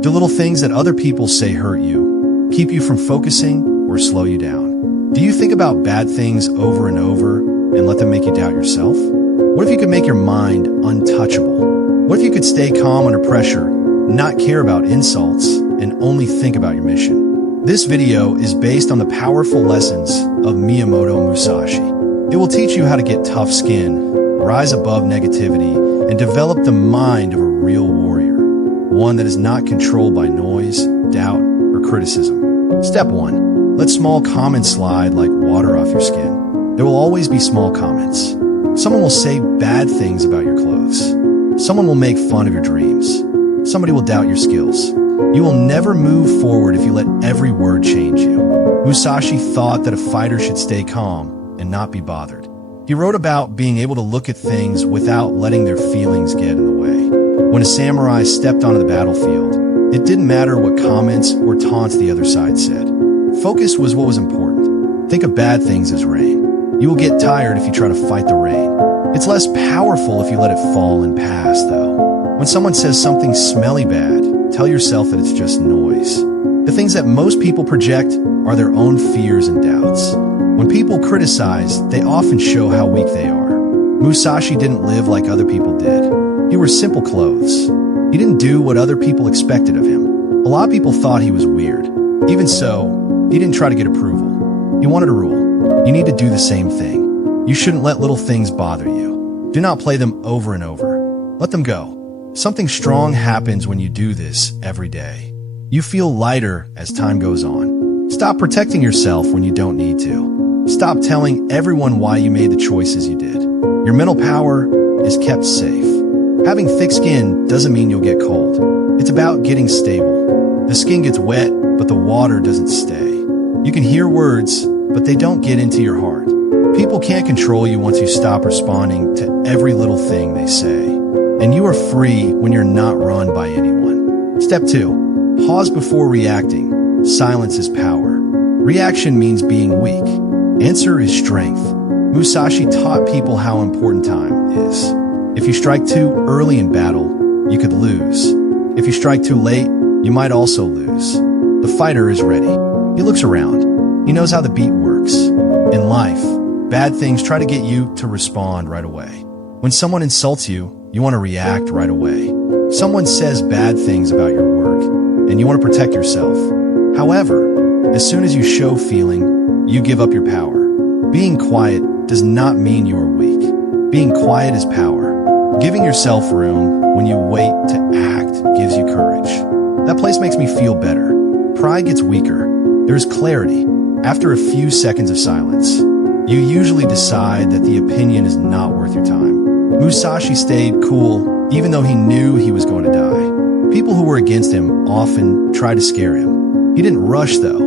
Do little things that other people say hurt you keep you from focusing or slow you down? Do you think about bad things over and over and let them make you doubt yourself? What if you could make your mind untouchable? What if you could stay calm under pressure, not care about insults, and only think about your mission? This video is based on the powerful lessons of Miyamoto Musashi. It will teach you how to get tough skin, rise above negativity, and develop the mind of a real warrior, one that is not controlled by noise, doubt, or criticism. Step 1. Let small comments slide like water off your skin. There will always be small comments. Someone will say bad things about your clothes. Someone will make fun of your dreams. Somebody will doubt your skills. You will never move forward if you let every word change you. Musashi thought that a fighter should stay calm and not be bothered. He wrote about being able to look at things without letting their feelings get in the way. When a samurai stepped onto the battlefield, it didn't matter what comments or taunts the other side said. Focus was what was important. Think of bad things as rain. You will get tired if you try to fight the rain. It's less powerful if you let it fall and pass, though. When someone says something smelly bad, tell yourself that it's just noise. The things that most people project are their own fears and doubts. When people criticize, they often show how weak they are. Musashi didn't live like other people did. He wore simple clothes. He didn't do what other people expected of him. A lot of people thought he was weird. Even so, he didn't try to get approval. He wanted a rule. You need to do the same thing. You shouldn't let little things bother you. Do not play them over and over. Let them go. Something strong happens when you do this every day. You feel lighter as time goes on. Stop protecting yourself when you don't need to. Stop telling everyone why you made the choices you did. Your mental power is kept safe. Having thick skin doesn't mean you'll get cold. It's about getting stable. The skin gets wet, but the water doesn't stay. You can hear words, but they don't get into your heart. People can't control you once you stop responding to every little thing they say. And you are free when you're not run by anyone. Step 2. Pause before reacting. Silence is power. Reaction means being weak. Answer is strength. Musashi taught people how important time is. If you strike too early in battle, you could lose. If you strike too late, you might also lose. The fighter is ready. He looks around. He knows how the beat works. In life, bad things try to get you to respond right away. When someone insults you, you want to react right away. Someone says bad things about your work, and you want to protect yourself. However, as soon as you show feeling, you give up your power. Being quiet does not mean you are weak. Being quiet is power. Giving yourself room when you wait to act gives you courage. That place makes me feel better. Pride gets weaker. There's clarity. After a few seconds of silence, you usually decide that the opinion is not worth your time. Musashi stayed cool even though he knew he was going to die. People who were against him often tried to scare him. He didn't rush, though.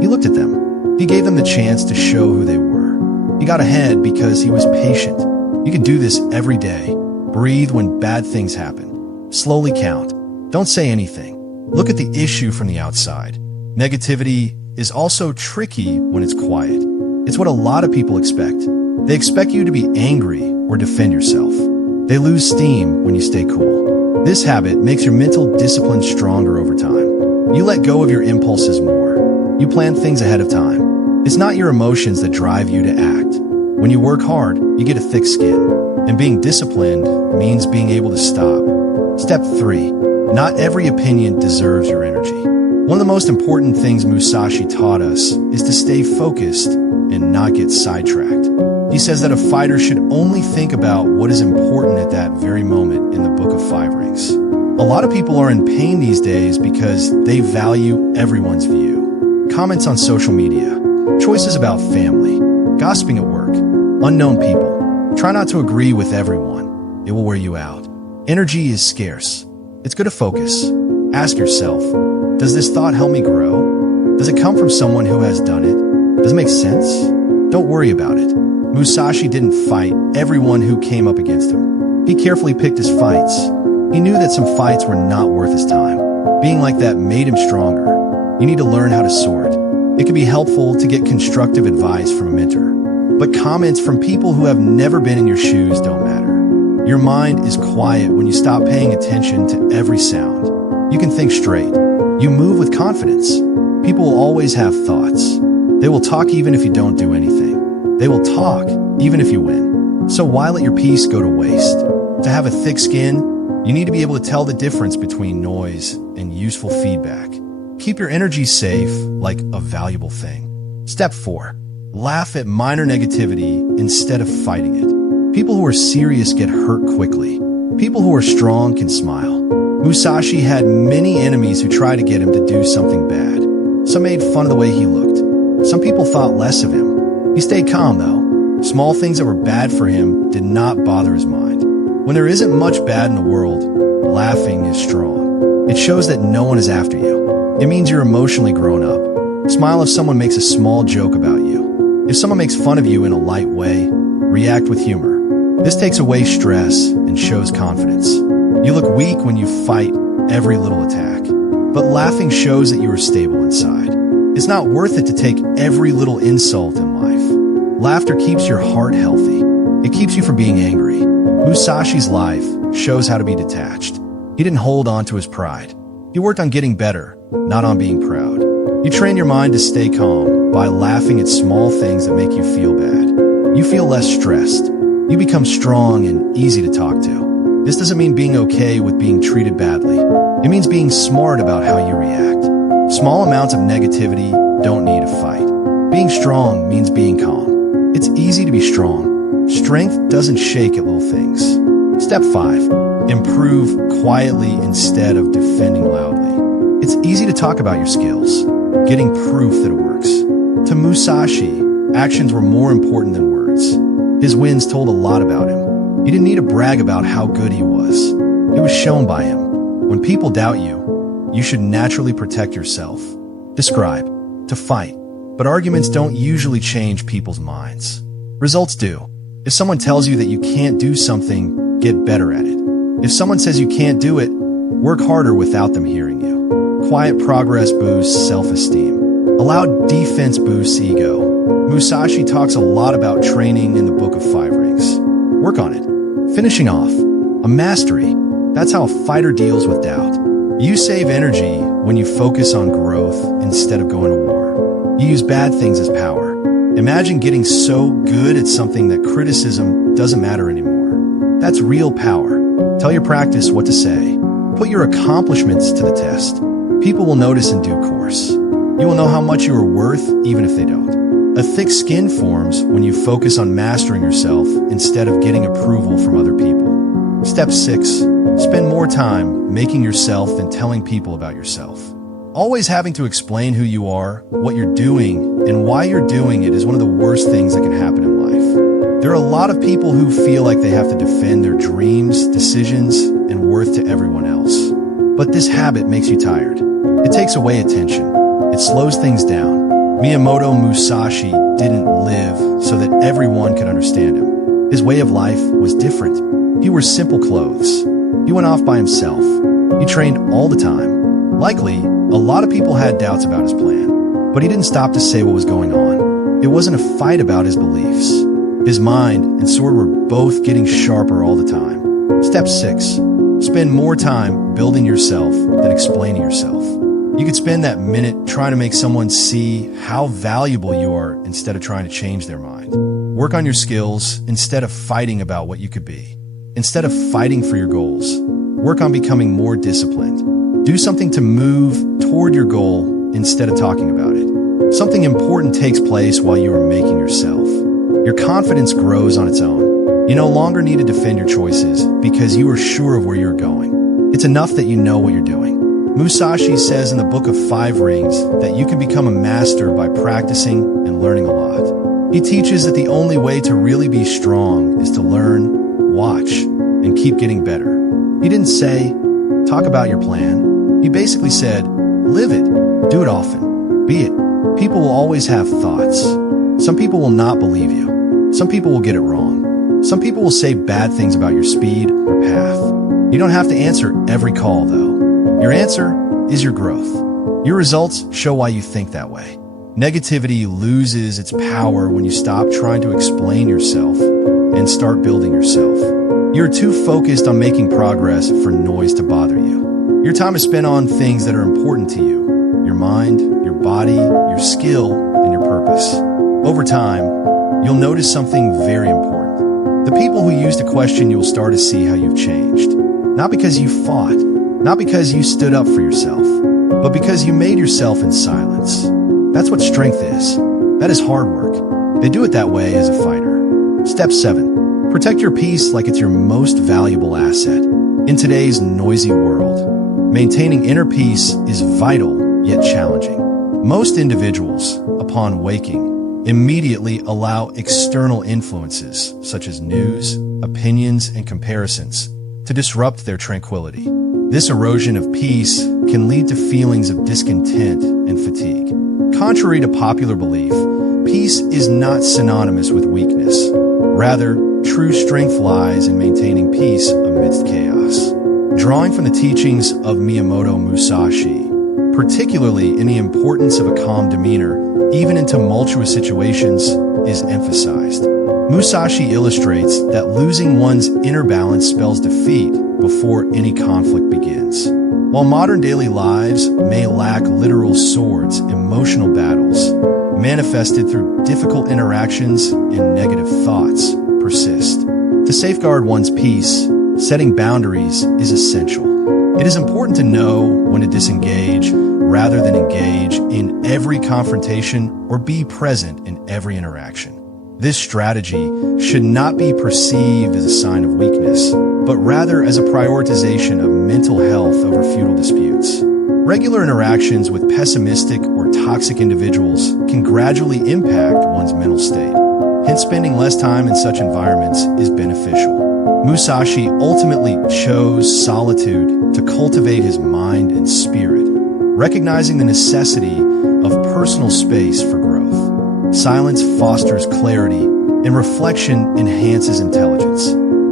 He looked at them. He gave them the chance to show who they were. He got ahead because he was patient. You can do this every day. Breathe when bad things happen. Slowly count. Don't say anything. Look at the issue from the outside. Negativity is also tricky when it's quiet. It's what a lot of people expect. They expect you to be angry or defend yourself. They lose steam when you stay cool. This habit makes your mental discipline stronger over time. You let go of your impulses more. You plan things ahead of time. It's not your emotions that drive you to act. When you work hard, you get a thick skin. And being disciplined means being able to stop. Step 3. Not every opinion deserves your energy. One of the most important things Musashi taught us is to stay focused and not get sidetracked. He says that a fighter should only think about what is important at that very moment in the Book of Five Rings. A lot of people are in pain these days because they value everyone's view. Comments on social media, choices about family, gossiping at work, unknown people. Try not to agree with everyone. It will wear you out. Energy is scarce. It's good to focus. Ask yourself, does this thought help me grow? Does it come from someone who has done it? Does it make sense? Don't worry about it. Musashi didn't fight everyone who came up against him. He carefully picked his fights. He knew that some fights were not worth his time. Being like that made him stronger. You need to learn how to sword. It can be helpful to get constructive advice from a mentor. But comments from people who have never been in your shoes don't matter. Your mind is quiet when you stop paying attention to every sound. You can think straight. You move with confidence. People will always have thoughts. They will talk even if you don't do anything. They will talk even if you win. So why let your peace go to waste? To have a thick skin, you need to be able to tell the difference between noise and useful feedback. Keep your energy safe like a valuable thing. Step 4. Laugh at minor negativity instead of fighting it. People who are serious get hurt quickly. People who are strong can smile. Musashi had many enemies who tried to get him to do something bad. Some made fun of the way he looked. Some people thought less of him. He stayed calm, though. Small things that were bad for him did not bother his mind. When there isn't much bad in the world, laughing is strong. It shows that no one is after you. It means you're emotionally grown up. Smile if someone makes a small joke about you. If someone makes fun of you in a light way, react with humor. This takes away stress and shows confidence. You look weak when you fight every little attack. But laughing shows that you are stable inside. It's not worth it to take every little insult in life. Laughter keeps your heart healthy. It keeps you from being angry. Musashi's life shows how to be detached. He didn't hold on to his pride. He worked on getting better, not on being proud. You train your mind to stay calm by laughing at small things that make you feel bad. You feel less stressed. You become strong and easy to talk to. This doesn't mean being okay with being treated badly. It means being smart about how you react. Small amounts of negativity don't need a fight. Being strong means being calm. It's easy to be strong. Strength doesn't shake at little things. Step 5. Improve quietly instead of defending loudly. It's easy to talk about your skills, getting proof that it works. To Musashi, actions were more important than words. His wins told a lot about him. He didn't need to brag about how good he was. It was shown by him. When people doubt you, you should naturally protect yourself. Describe. To fight. But arguments don't usually change people's minds. Results do. If someone tells you that you can't do something, get better at it. If someone says you can't do it, work harder without them hearing you. Quiet progress boosts self-esteem. A loud defense boosts ego. Musashi talks a lot about training in the Book of Five Rings. Work on it. Finishing off. A mastery. That's how a fighter deals with doubt. You save energy when you focus on growth instead of going to war. You use bad things as power. Imagine getting so good at something that criticism doesn't matter anymore. That's real power. Tell your practice what to say. Put your accomplishments to the test. People will notice in due course. You will know how much you are worth even if they don't. A thick skin forms when you focus on mastering yourself instead of getting approval from other people. Step 6. Spend more time making yourself than telling people about yourself. Always having to explain who you are, what you're doing, and why you're doing it is one of the worst things that can happen in life. There are a lot of people who feel like they have to defend their dreams, decisions, and worth to everyone else. But this habit makes you tired. It takes away attention. It slows things down. Miyamoto Musashi didn't live so that everyone could understand him. His way of life was different. He wore simple clothes. He went off by himself. He trained all the time. Likely, a lot of people had doubts about his plan, but he didn't stop to say what was going on. It wasn't a fight about his beliefs. His mind and sword were both getting sharper all the time. Step 6. Spend more time building yourself than explaining yourself. You could spend that minute trying to make someone see how valuable you are instead of trying to change their mind. Work on your skills instead of fighting about what you could be. Instead of fighting for your goals, work on becoming more disciplined. Do something to move toward your goal instead of talking about it. Something important takes place while you are making yourself. Your confidence grows on its own. You no longer need to defend your choices because you are sure of where you're going. It's enough that you know what you're doing. Musashi says in the Book of Five Rings that you can become a master by practicing and learning a lot. He teaches that the only way to really be strong is to learn, watch, and keep getting better. He didn't say, talk about your plan. He basically said, live it, do it often, be it. People will always have thoughts. Some people will not believe you. Some people will get it wrong. Some people will say bad things about your speed or path. You don't have to answer every call, though. Your answer is your growth. Your results show why you think that way. Negativity loses its power when you stop trying to explain yourself and start building yourself. You're too focused on making progress for noise to bother you. Your time is spent on things that are important to you: your mind, your body, your skill, and your purpose. Over time, you'll notice something very important. The people who used to question you will start to see how you've changed. Not because you fought, not because you stood up for yourself, but because you made yourself in silence. That's what strength is. That is hard work. They do it that way as a fighter. Step 7. Protect your peace like it's your most valuable asset. In today's noisy world, maintaining inner peace is vital yet challenging. Most individuals, upon waking, immediately allow external influences, such as news, opinions, and comparisons, to disrupt their tranquility. This erosion of peace can lead to feelings of discontent and fatigue. Contrary to popular belief, peace is not synonymous with weakness. Rather, true strength lies in maintaining peace amidst chaos. Drawing from the teachings of Miyamoto Musashi, particularly in the importance of a calm demeanor, even in tumultuous situations, is emphasized. Musashi illustrates that losing one's inner balance spells defeat before any conflict begins. While modern daily lives may lack literal swords, emotional battles, manifested through difficult interactions and negative thoughts, persist. To safeguard one's peace, setting boundaries is essential. It is important to know when to disengage rather than engage in every confrontation or be present in every interaction. This strategy should not be perceived as a sign of weakness, but rather as a prioritization of mental health over futile disputes. Regular interactions with pessimistic or toxic individuals can gradually impact one's mental state. Hence, spending less time in such environments is beneficial. Musashi ultimately chose solitude to cultivate his mind and spirit, recognizing the necessity of personal space for growth. Silence fosters clarity, and reflection enhances intelligence.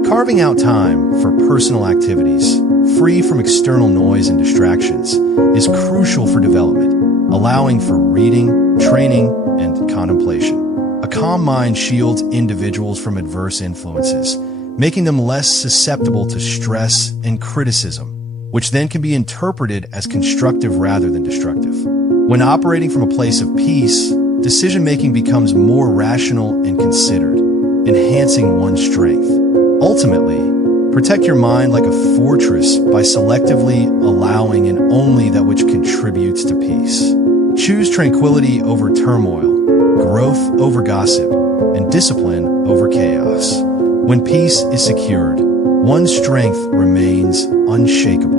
Carving out time for personal activities, free from external noise and distractions, is crucial for development, allowing for reading, training, and contemplation. A calm mind shields individuals from adverse influences, making them less susceptible to stress and criticism, which then can be interpreted as constructive rather than destructive. When operating from a place of peace, decision-making becomes more rational and considered, enhancing one's strength. Ultimately, protect your mind like a fortress by selectively allowing in only that which contributes to peace. Choose tranquility over turmoil, growth over gossip, and discipline over chaos. When peace is secured, one's strength remains unshakable.